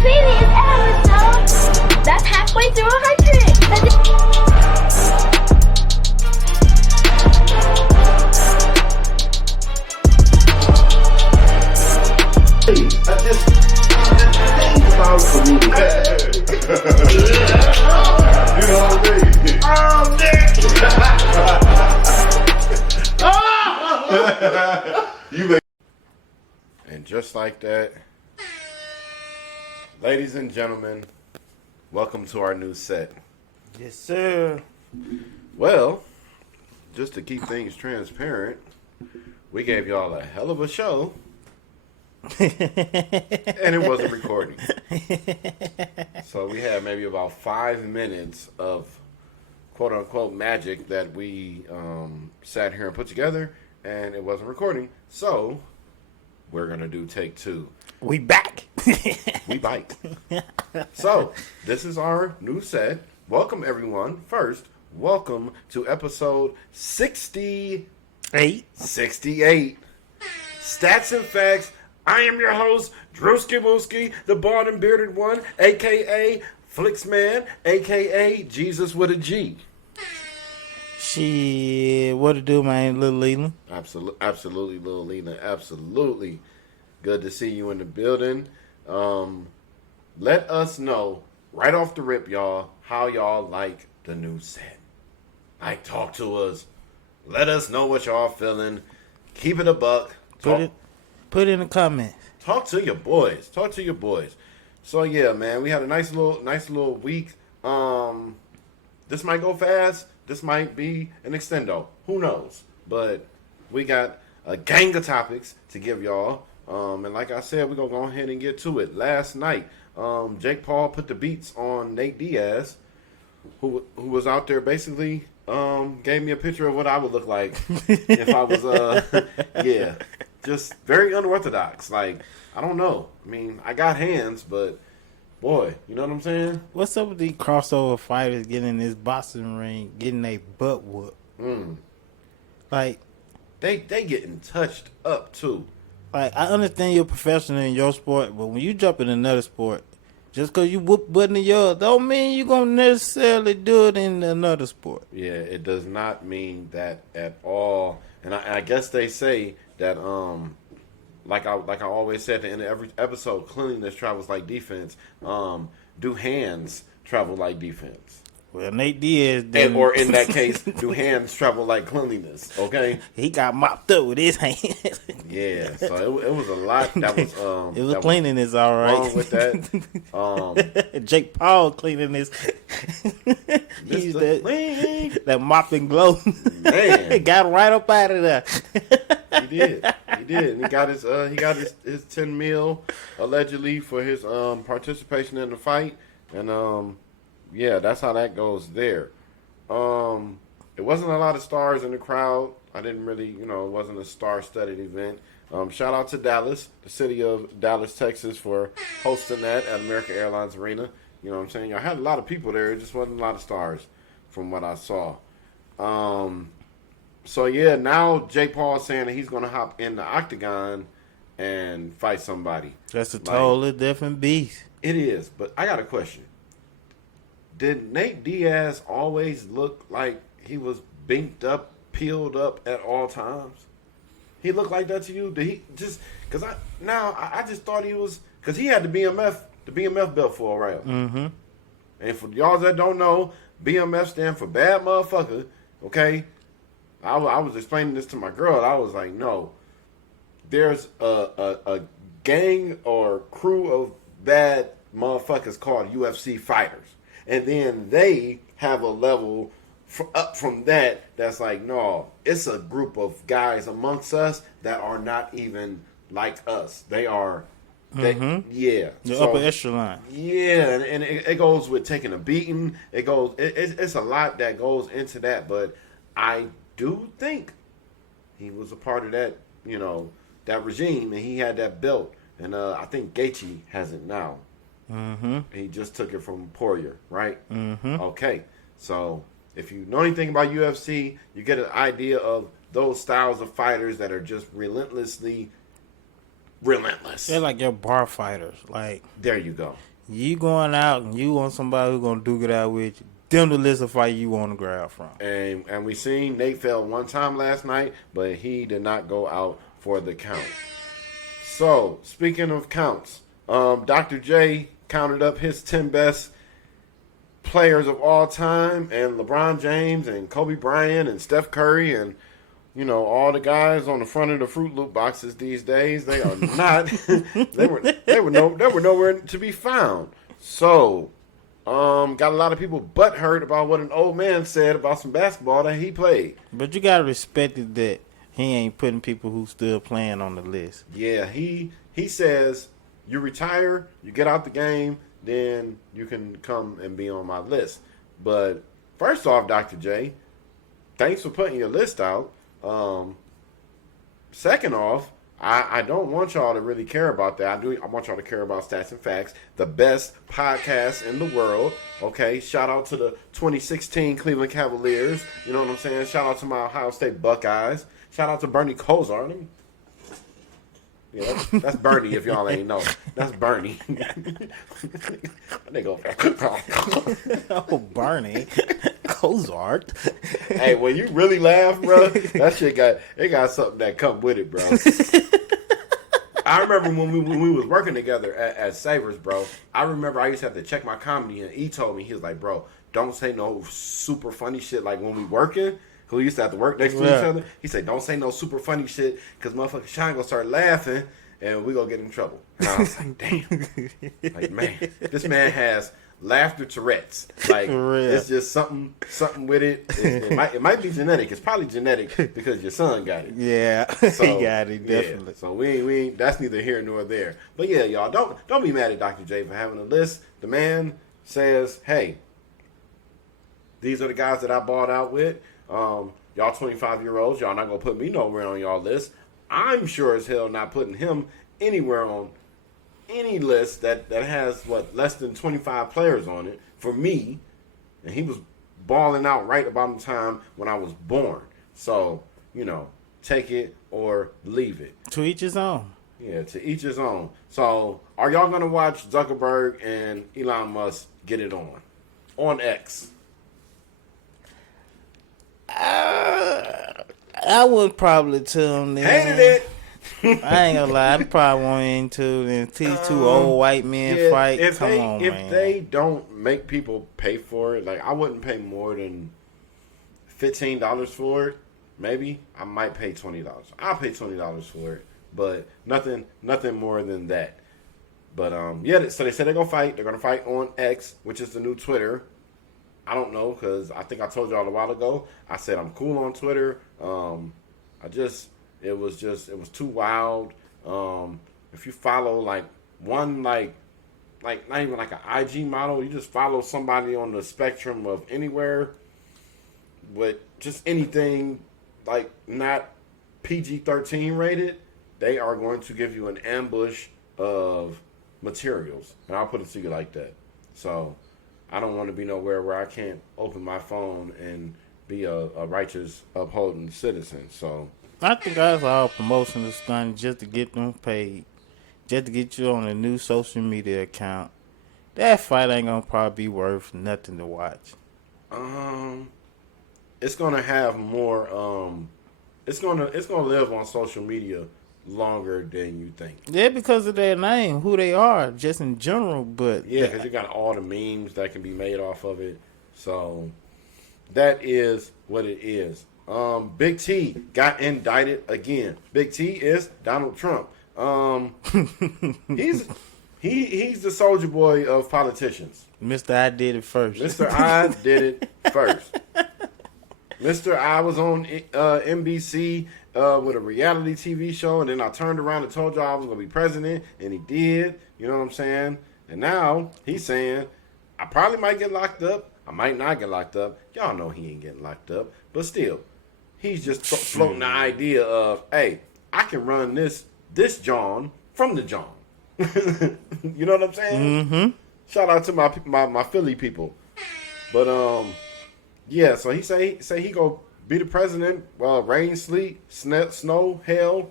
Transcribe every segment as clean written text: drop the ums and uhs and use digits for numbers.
previous episode. That's halfway through 100. You know what I mean? Oh, You make. And just like that, ladies and gentlemen, welcome to our new set. yes, sir. Well, just to keep things transparent, we gave y'all a hell of a show, and it wasn't recording. So we had maybe about 5 minutes of quote-unquote magic that we sat here and put together, and it wasn't recording. So we're going to do take 2. We back. We bite. So, this is our new set. Welcome, everyone. First, welcome to episode 68. Stats and Facts. I am your host, Drewski Wooski, the bald and bearded one, a.k.a. Flixman, a.k.a. Jesus with a G. Shit, what to do, man, Little Leland? Absolutely, Lil Lena. Absolutely. Good to see you in the building. Let us know right off the rip, y'all, how y'all like the new set. Like, talk to us. Let us know what y'all feeling. Keep it a buck. Put it in the comments. Talk to your boys. Talk to your boys. So yeah, man, we had a nice little week. This might go fast. This might be an extendo. Who knows? But we got a gang of topics to give y'all. And like I said, we're going to go ahead and get to it. Last night, Jake Paul put the beats on Nate Diaz, who was out there basically gave me a picture of what I would look like if I was, yeah, just very unorthodox. Like, I don't know. I mean, I got hands, but boy, you know what I'm saying? What's up with these crossover fighters getting in this boxing ring, getting their butt whooped? Like, they getting touched up too. Like, I understand you're a professional in your sport, but when you jump in another sport, just because you whoop butt in yours, don't mean you're going to necessarily do it in another sport. Yeah, it does not mean that at all. And I guess they say that, like I always said at the end of every episode, cleanliness travels like defense. Do hands travel like defense? Well, Nate Diaz did. Or in that case, do hands travel like cleanliness? Okay. He got mopped up with his hands. Yeah, so it was a lot that was it was that cleanliness, all right. wrong with that. Jake Paul cleaning his. He used that mop and glow. Man, got right up out of there. He did. And he got his 10 mil allegedly for his participation in the fight, and yeah, that's how that goes there. It wasn't a lot of stars in the crowd. I didn't really, it wasn't a star-studded event. Shout out to Dallas, the city of Dallas, Texas, for hosting that at American Airlines Arena. You know what I'm saying? I had a lot of people there. It just wasn't a lot of stars from what I saw. So, yeah, now Jake Paul is saying that he's going to hop in the octagon and fight somebody. That's a totally different beast. It is, but I got a question. Did Nate Diaz always look like he was binked up, peeled up at all times? He looked like that to you? Did he just, because I just thought he was, because he had the BMF belt for a while. Mm-hmm. And for y'all that don't know, BMF stand for bad motherfucker, okay? I was explaining this to my girl. I was like, no, there's a gang or crew of bad motherfuckers called UFC fighters. And then they have a level up from that that's like, no, it's a group of guys amongst us that are not even like us. They are, yeah. The upper echelon. Yeah, and it goes with taking a beating. It's a lot that goes into that, but I do think he was a part of that, that regime, and he had that belt. And I think Gaethje has it now. Mm-hmm. He just took it from Poirier, right? Mm-hmm. Okay, so if you know anything about UFC, you get an idea of those styles of fighters that are just relentlessly relentless. They're like your bar fighters. Like, there you go. You going out and you want somebody who's gonna duke it out with you. Them the list of fight you want to grab from. And we seen Nate fell one time last night, but he did not go out for the count. So, speaking of counts, Dr. J counted up his 10 best players of all time, and LeBron James and Kobe Bryant and Steph Curry and, you know, all the guys on the front of the Fruit Loop boxes these days, they are not they were nowhere to be found. So, got a lot of people butthurt about what an old man said about some basketball that he played. But you gotta respect it that he ain't putting people who still playing on the list. Yeah, he says you retire, you get out the game, then you can come and be on my list. But first off, Dr. J, thanks for putting your list out. Second off, I don't want y'all to really care about that. I want y'all to care about Statz and Factz, the best podcast in the world. Okay, shout out to the 2016 Cleveland Cavaliers. You know what I'm saying? Shout out to my Ohio State Buckeyes. Shout out to Bernie Kosar. Yeah, that's Bernie if y'all ain't know. That's Bernie. They go. Oh, Bernie Kosar. Hey, when you really laugh, bro, that shit got something that come with it, bro. I remember when we was working together at Savers, bro. I remember I used to have to check my comedy, and he told me, he was like, bro, don't say no super funny shit like when we working. Who used to have to work next to each other. He said, don't say no super funny shit because motherfucker Sean gonna start laughing and we gonna get in trouble. And I was like, damn. Like, man, this man has laughter Tourette's. Like, it's just something with it. It might be genetic. It's probably genetic because your son got it. Yeah, so, he got it, definitely. Yeah. So we ain't, that's neither here nor there. But yeah, y'all, don't be mad at Dr. J for having a list. The man says, hey, these are the guys that I bought out with. Y'all 25-year-olds, y'all not gonna put me nowhere on y'all list. I'm sure as hell not putting him anywhere on any list that has less than 25 players on it for me. And he was balling out right about the time when I was born. So, you know, take it or leave it. To each his own. Yeah, to each his own. So, are y'all gonna watch Zuckerberg and Elon Musk get it on X? I would probably tune in. Hated it. I ain't gonna lie, I probably won't into these two old white men fight. If man. they don't make people pay for it, like I wouldn't pay more than $15 for it. Maybe I might pay $20. I'll pay $20 for it, but nothing more than that. But yeah, so they said they're gonna fight. They're gonna fight on X, which is the new Twitter. I don't know, because I think I told y'all a while ago. I said I'm cool on Twitter. It was too wild. If you follow like one like not even like an IG model, you just follow somebody on the spectrum of anywhere with just anything like not PG-13 rated, they are going to give you an ambush of materials. And I'll put it to you like that. So I don't want to be nowhere where I can't open my phone and be a righteous, upholding citizen. So I think that's all promotion is done just to get them paid, just to get you on a new social media account. That fight ain't gonna probably be worth nothing to watch. It's gonna have more. It's gonna live on social media longer than you think. Yeah, because of their name, who they are, just in general. But yeah, because you got all the memes that can be made off of it. So that is what it is. Big T got indicted again. Big T is Donald Trump. He's the soldier boy of politicians. Mr. I did it first. Mr. I did it first. Mr. I was on NBC with a reality TV show, and then I turned around and told y'all I was going to be president, and he did. You know what I'm saying? And now he's saying, I probably might get locked up. I might not get locked up. Y'all know he ain't getting locked up. But still, he's just floating the idea of, hey, I can run this John from the John. You know what I'm saying? Mm-hmm. Shout out to my Philly people. But yeah, so he say he go be the president. Rain, sleet, snow, hail,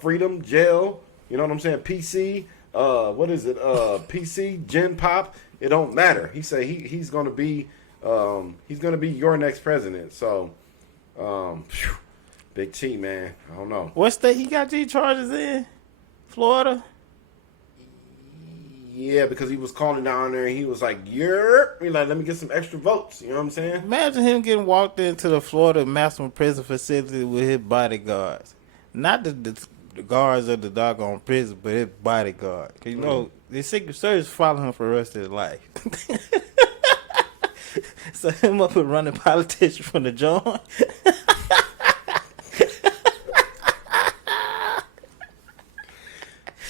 freedom, jail. You know what I'm saying? PC, what is it? PC, Gen Pop. It don't matter. He said he's gonna be your next president. So, phew, Big T, man. I don't know. What state he got these charges in? Florida? Yeah, because he was calling down there and he was like, "Yerp." He's like, let me get some extra votes. You know what I'm saying? Imagine him getting walked into the Florida maximum prison facility with his bodyguards. Not the guards of the doggone prison, but his bodyguard. You know, the Secret Service follow him for the rest of his life. So him up and running politician from the joint.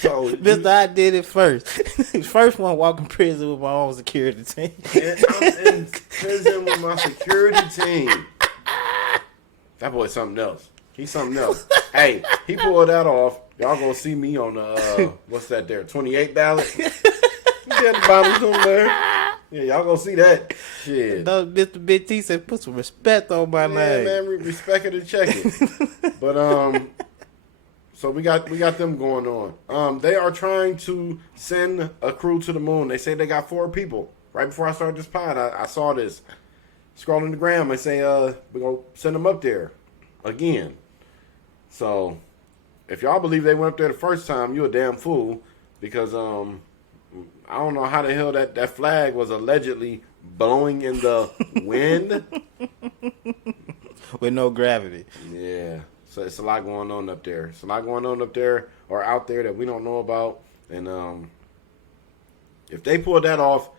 So Mister, I did it first. First one walking prison with my own security team. I'm in prison with my security team. That boy's something else. He's something else. Hey, he pulled that off. Y'all gonna see me on the what's that there? 28 ballot. He's at the bottom somewhere. Yeah, y'all gonna see that. Shit. No, Mr. Big T said, put some respect on my name. Man, respect it and check it. But so we got them going on. They are trying to send a crew to the moon. They say they got 4 people. Right before I started this pod, I saw this. Scrolling the gram, they say we're gonna send them up there again. So if y'all believe they went up there the first time, you a damn fool. Because I don't know how the hell that flag was allegedly blowing in the wind. With no gravity. Yeah. So it's a lot going on up there. It's a lot going on up there or out there that we don't know about. And if they pulled that off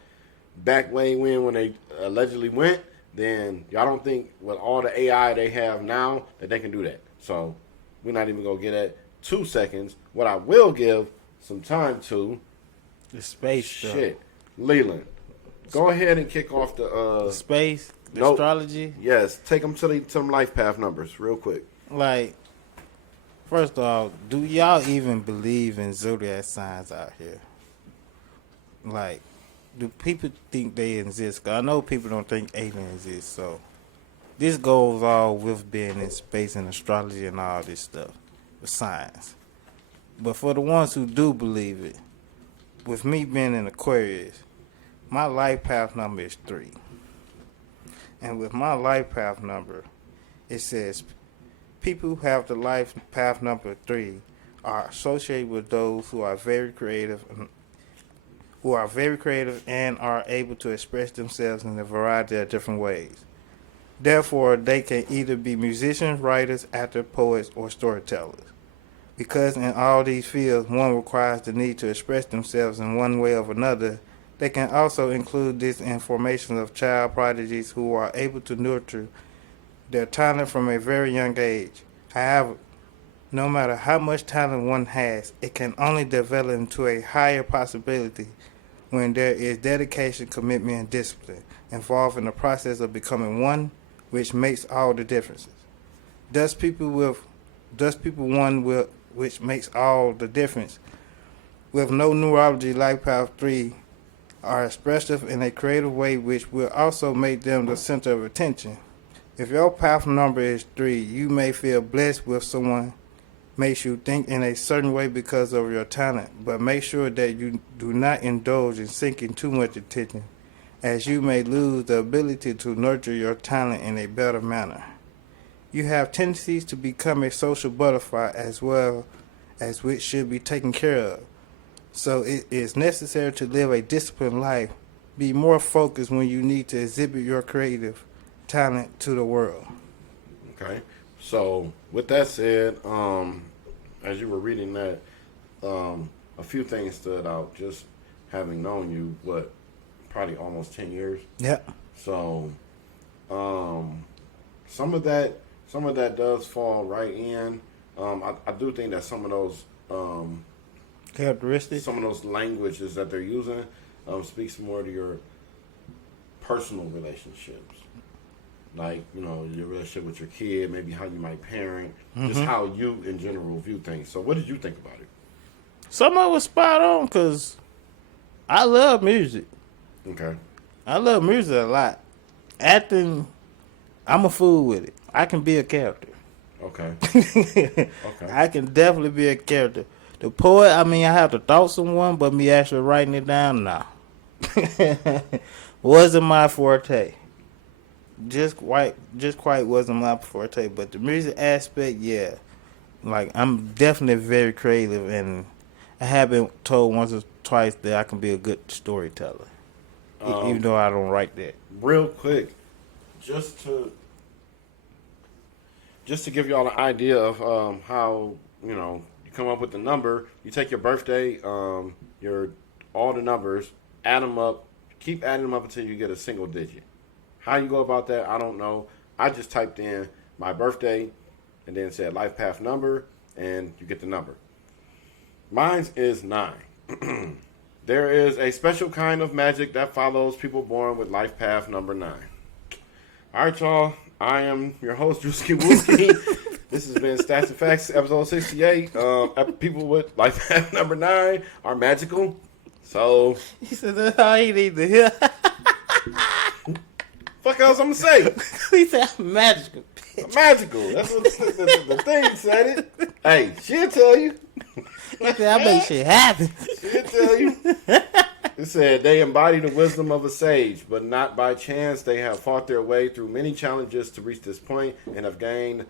back way when they allegedly went, then y'all don't think with all the AI they have now that they can do that. So we're not even going to get at 2 seconds. What I will give some time to The space stuff. shit. Leland, go ahead and kick off the Space, the nope. astrology. Yes, take them to them life path numbers real quick. Like, first off, do y'all even believe in zodiac signs out here? Like, do people think they exist? 'Cause I know people don't think aliens exist, so this goes all with being in space and astrology and all this stuff, with science. But for the ones who do believe it, with me being an Aquarius, my life path number is 3. And with my life path number, it says people who have the life path number 3 are associated with those who are very creative and are able to express themselves in a variety of different ways. Therefore, they can either be musicians, writers, actors, poets, or storytellers. Because in all these fields, one requires the need to express themselves in one way or another, they can also include this in formations of child prodigies who are able to nurture their talent from a very young age. However, no matter how much talent one has, it can only develop into a higher possibility when there is dedication, commitment, and discipline involved in the process of becoming one, which makes all the differences. Thus, which makes all the difference. With no neurology, life path 3 are expressive in a creative way, which will also make them the center of attention. If your path number is 3, you may feel blessed with someone makes you think in a certain way because of your talent, but make sure that you do not indulge in seeking too much attention, as you may lose the ability to nurture your talent in a better manner. You have tendencies to become a social butterfly as well, as which should be taken care of. So it is necessary to live a disciplined life. Be more focused when you need to exhibit your creative talent to the world. Okay. So with that said, as you were reading that, a few things stood out. Just having known you, probably almost 10 years. Yeah. So, some of that does fall right in. I do think that some of those characteristics, some of those languages that they're using, speaks more to your personal relationships. Like, your relationship with your kid, maybe how you might parent, just how you in general view things. So what did you think about it? Some of it was spot on because I love music. Okay. I love music a lot. Acting, I'm a fool with it. I can be a character. Okay. Okay. I can definitely be a character. The poet, I mean, I have to thought someone, but me actually writing it down now. Wasn't my forte. Just quite wasn't my forte. But the music aspect, yeah. Like, I'm definitely very creative, and I have been told once or twice that I can be a good storyteller. Even though I don't write that. Real quick, just to give y'all an idea of how, you know, you come up with the number. You take your birthday, all the numbers, add them up, keep adding them up until you get a single digit. How you go about that, I don't know. I just typed in my birthday and then said life path number, and you get the number. Mine is 9. There is a special kind of magic that follows people born with life path number 9. All right, y'all. I am your host, Drewski Wooski. This has been Statz and Factz, episode 68. People with life path number 9 are magical. So, He said that's all he need to hear. fuck else I'm gonna say? He said I'm magical. Magical. That's what the thing said it. Hey, she'll tell you. He said I make shit happen. She'll tell you. It said they embody the wisdom of a sage, but not by chance. They have fought their way through many challenges to reach this point and have gained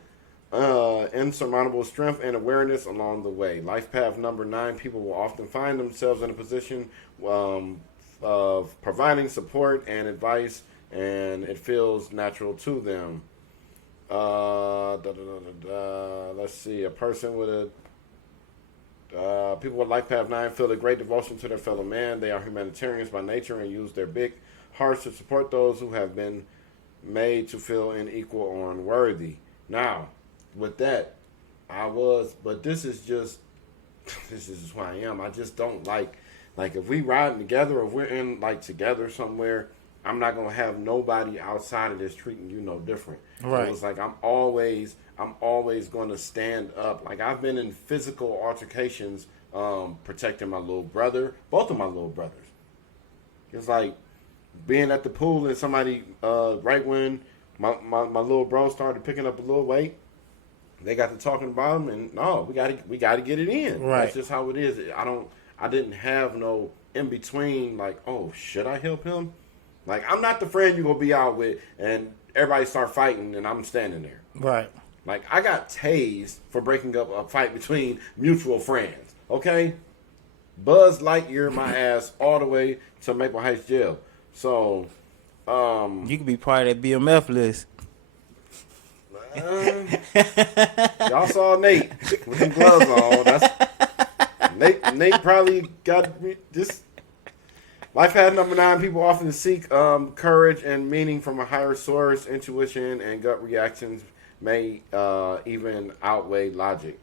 insurmountable strength and awareness along the way. Life path number 9, people will often find themselves in a position of providing support and advice, and it feels natural to them. Let's see. A person with people with life path 9 feel a great devotion to their fellow man. They are humanitarians by nature and use their big hearts to support those who have been made to feel unequal or unworthy. Now, with that, but this is just who I am. I just don't like if we riding together or if we're in together somewhere, I'm not gonna have nobody outside of this treating you no different. Right. It was like I'm always gonna stand up. Like I've been in physical altercations, protecting my little brother, both of my little brothers. It's like being at the pool and somebody, right when my little bro started picking up a little weight, they got to talking about him, and no, we got to get it in. Right. That's just how it is. I didn't have no in between. Like, oh, should I help him? Like, I'm not the friend you're going to be out with and everybody start fighting and I'm standing there. Right. Like, I got tased for breaking up a fight between mutual friends, okay? Buzz Lightyear my ass all the way to Maple Heights Jail. So, you could be part of that BMF list. Y'all saw Nate with them gloves on. Nate probably got this. Life path number 9, people often seek courage and meaning from a higher source. Intuition and gut reactions may even outweigh logic.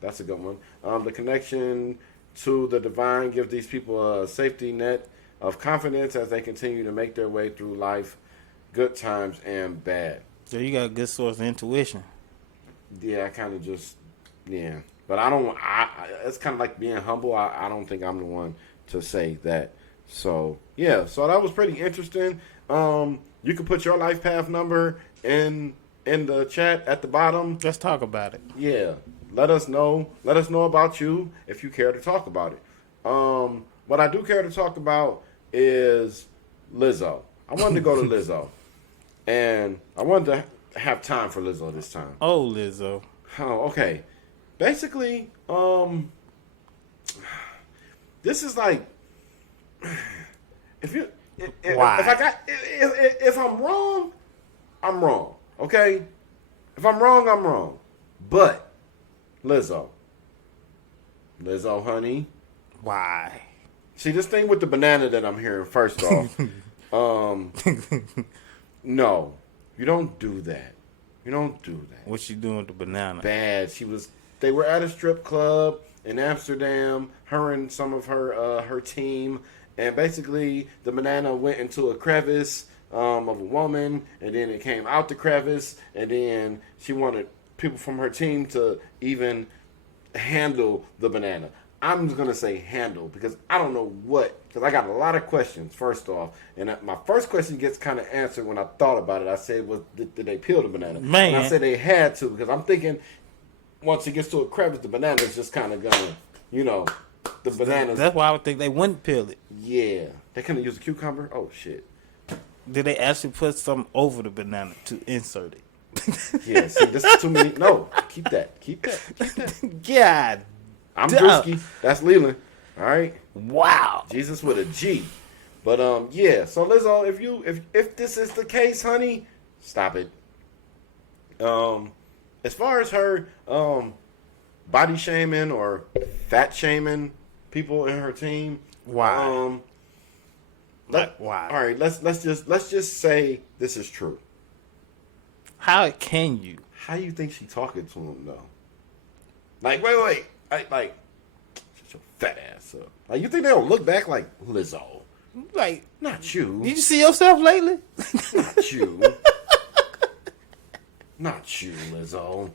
That's a good one. The connection to the divine gives these people a safety net of confidence as they continue to make their way through life, good times and bad. So you got a good source of intuition. Yeah, I kind of just, yeah. But I don't, it's kind of like being humble. I don't think I'm the one to say that. So, yeah. So that was pretty interesting. You can put your life path number in the chat at the bottom. Let's talk about it. Yeah. Let us know. Let us know about you if you care to talk about it. What I do care to talk about is Lizzo. I wanted to go to Lizzo. And I wanted to have time for Lizzo this time. Oh, Lizzo. Oh, okay. Basically, this is like if I'm wrong, I'm wrong. Okay? If I'm wrong, I'm wrong. But Lizzo, honey. Why? See, this thing with the banana that I'm hearing, first off, no, you don't do that. You don't do that. What she doing with the banana? Bad. They were at a strip club in Amsterdam, her and some of her team, and basically the banana went into a crevice of a woman, and then it came out the crevice, and then she wanted people from her team to even handle the banana. I'm just going to say handle because I don't know because I got a lot of questions, first off. And my first question gets kind of answered when I thought about it. I said, did they peel the banana? Man. And I said they had to because I'm thinking once it gets to a crevice, the banana is just kind of going to you know, the bananas. That's why I would think they wouldn't peel it. Yeah, they couldn't use a cucumber. Oh shit. Did they actually put something over the banana to insert it? Yeah, see, this is too many. No, keep that. God. I'm Duh. Drewski. That's Leland. All right. Wow. Jesus with a G. But yeah. So Lizzo, if this is the case, honey, stop it. As far as her body shaming or fat shaming people in her team, Why? Why? All right. Let's just say this is true. How can you? How you think she talking to him though? Like, wait. Like, shut your fat ass up. Like, you think they don't look back like Lizzo? Like, Not you. did you see yourself lately? Not you. Not you, Lizzo.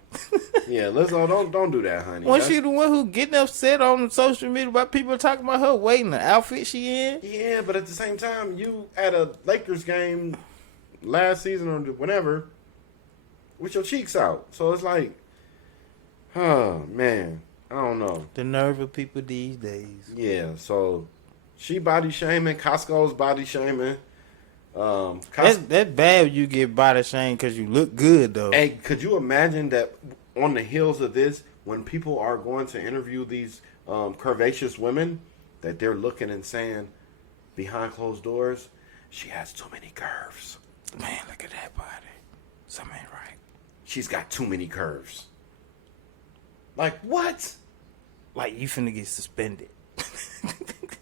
Yeah, Lizzo, don't do that, honey. Was she the one who getting upset on social media about people talking about her weight and the outfit she in? Yeah, but at the same time, you at a Lakers game last season or whenever with your cheeks out. So it's like, oh man, I don't know. The nerve of people these days. Yeah, so she body shaming. Costco's body shaming. That's bad when you get body shamed because you look good, though. Hey, could you imagine that on the heels of this, when people are going to interview these curvaceous women, that they're looking and saying behind closed doors, she has too many curves. Man, look at that body. Something ain't right. She's got too many curves. Like, what? Like, you finna get suspended.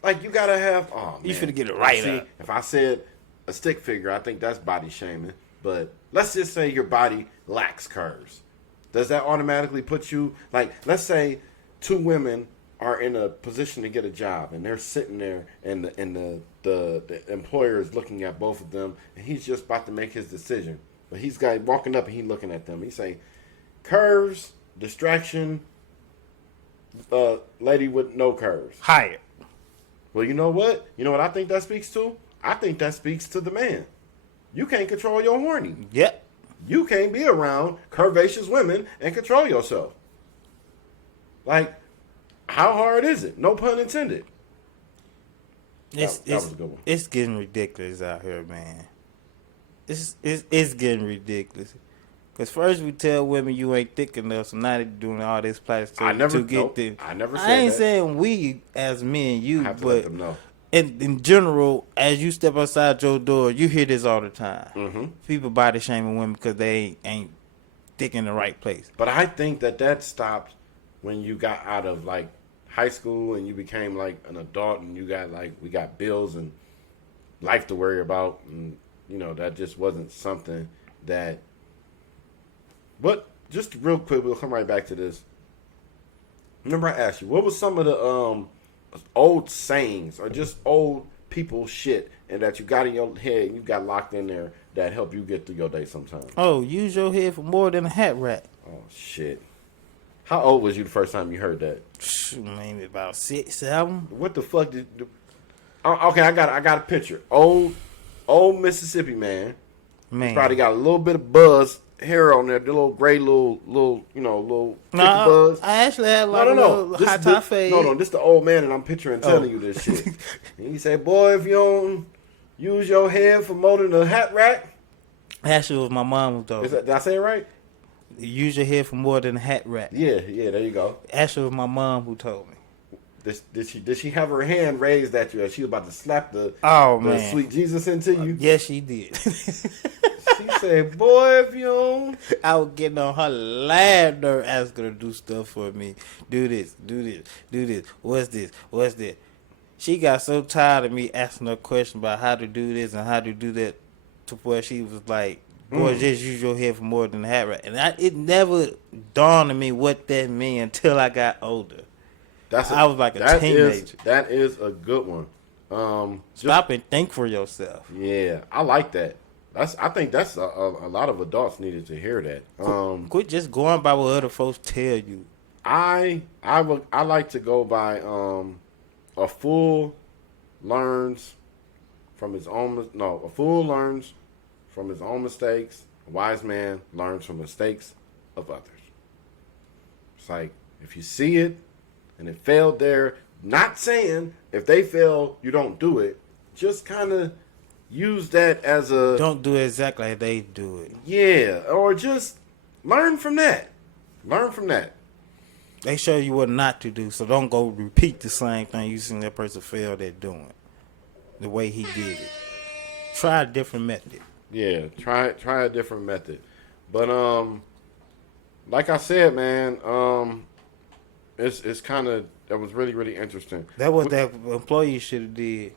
Like, you gotta have, oh, man. You finna get it right up. If I said a stick figure, I think that's body shaming. But let's just say your body lacks curves. Does that automatically put you, like, let's say two women are in a position to get a job and they're sitting there and the employer is looking at both of them and he's just about to make his decision. But he's walking up and he's looking at them. He say, curves, distraction, lady with no curves. Hired. Well, you know what? You know what I think that speaks to? I think that speaks to the man. You can't control your horny. Yep. You can't be around curvaceous women and control yourself. Like, how hard is it? No pun intended. That was a good one. It's getting ridiculous out here, man. It's getting ridiculous. Because first we tell women you ain't thick enough, so now they're doing all this plastic I never to get said I ain't that. saying we as men, I have to let but them know. in general, as you step outside your door, you hear this all the time. Mm-hmm. People body shaming women because they ain't thick in the right place. But I think that stopped when you got out of like high school and you became like an adult and you got like we got bills and life to worry about, and you know that just wasn't something that. But just real quick, we'll come right back to this. Remember, I asked you what was some of the old sayings or just old people shit and that you got in your head and you got locked in there that help you get through your day sometimes. Oh, use your head for more than a hat rack. Oh shit! How old was you the first time you heard that? Maybe about 6, 7. What the fuck did? Okay, I got a picture. Old Mississippi man. Man, Probably got a little bit of buzz hair on there, the little gray little thick buzz. I actually had like a No. little high top fade. No, this the old man and I'm picturing telling you this shit. And he said, boy, if you don't use your head for more than a hat rack. Actually, it was my mom who told me. Did I say it right? Use your head for more than a hat rack. Yeah, there you go. Actually, it was my mom who told me. Did she have her hand raised at you as she was about to slap the man. sweet Jesus into you? Yes, she did. She said, boy, if you don't. I was getting on her last nerve asking her to do stuff for me. Do this. What's this? She got so tired of me asking her questions about how to do this and how to do that to where she was like, boy, just use your head for more than a hat rack. And it never dawned on me what that meant until I got older. I was like a teenager. That is a good one. Stop and think for yourself. Yeah, I like that. I think that's a lot of adults needed to hear that. Quit just going by what other folks tell you. I like to go by a fool learns from his own mistakes. A wise man learns from mistakes of others. It's like if you see it and it failed there. Not saying if they fail, you don't do it. Just kind of use that as a... Don't do it exactly like they do it. Yeah, or just learn from that. Learn from that. They show you what not to do, so don't go repeat the same thing you seen that person fail at doing. The way he did it. Try a different method. Yeah, try a different method. But like I said, man, it's kind of, that was really, really interesting. That was that employee should have did.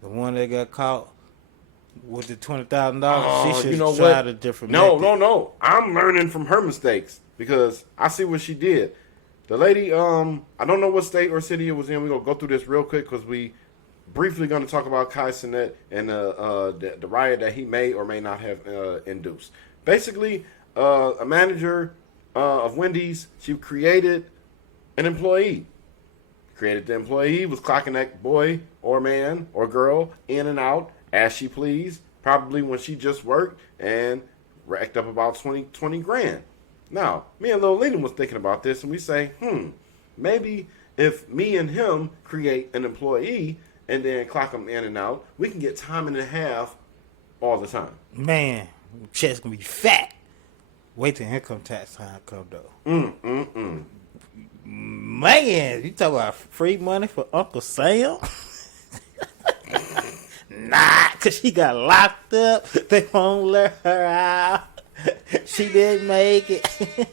The one that got caught with the $20,000. She should have tried a different method. No. I'm learning from her mistakes because I see what she did. The lady, I don't know what state or city it was in. We're going to go through this real quick because we briefly going to talk about Kai Cenet and the riot that he may or may not have induced. Basically, a manager of Wendy's, she created an employee. Created the employee, was clocking that boy or man or girl in and out as she pleased, probably when she just worked, and racked up about 20 grand. Now, me and Lil Lena was thinking about this, and we say, maybe if me and him create an employee and then clock them in and out, we can get time and a half all the time. Man, checks gonna be fat. Wait till income tax time come though. Man, you talk about free money for Uncle Sam? Nah, cause she got locked up. They won't let her out. She didn't make it.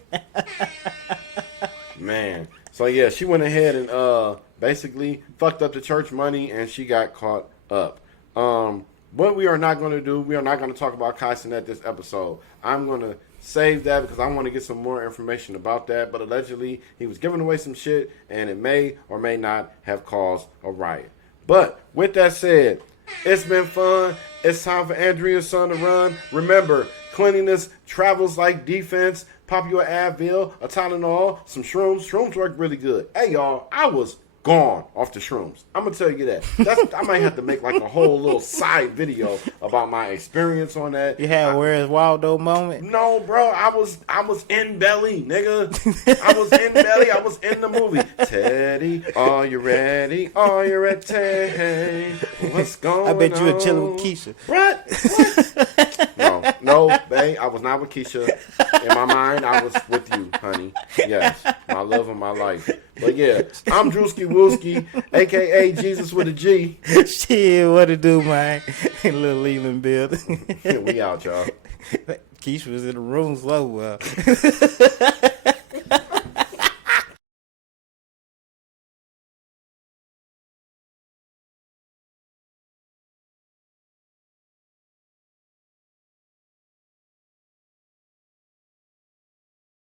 Man. So yeah, she went ahead and basically fucked up the church money and she got caught up. What we are not going to do, we are not going to talk about Kai Cenet this episode. I'm going to save that because I want to get some more information about that. But allegedly, he was giving away some shit and it may or may not have caused a riot. But with that said, it's been fun. It's time for Andrea's son to run. Remember, cleanliness travels like defense. Pop you an Advil, a Tylenol, some shrooms. Shrooms work really good. Hey, y'all, I was gone off the shrooms. I'm going to tell you that. I might have to make like a whole little side video about my experience on that. You had a Where's Waldo moment? No, bro. I was in belly, nigga. I was in belly. I was in the movie. Teddy, are you ready? Are you ready? What's going on? I bet you were chilling with Keisha. What? No, babe. I was not with Keisha. In my mind, I was with you, honey. Yes. My love of my life. But yeah, I'm Drewski Wooski, a.k.a. Jesus with a G. Shit, what to do, man? Little Leland building. We out, y'all. Keisha was in the room slow.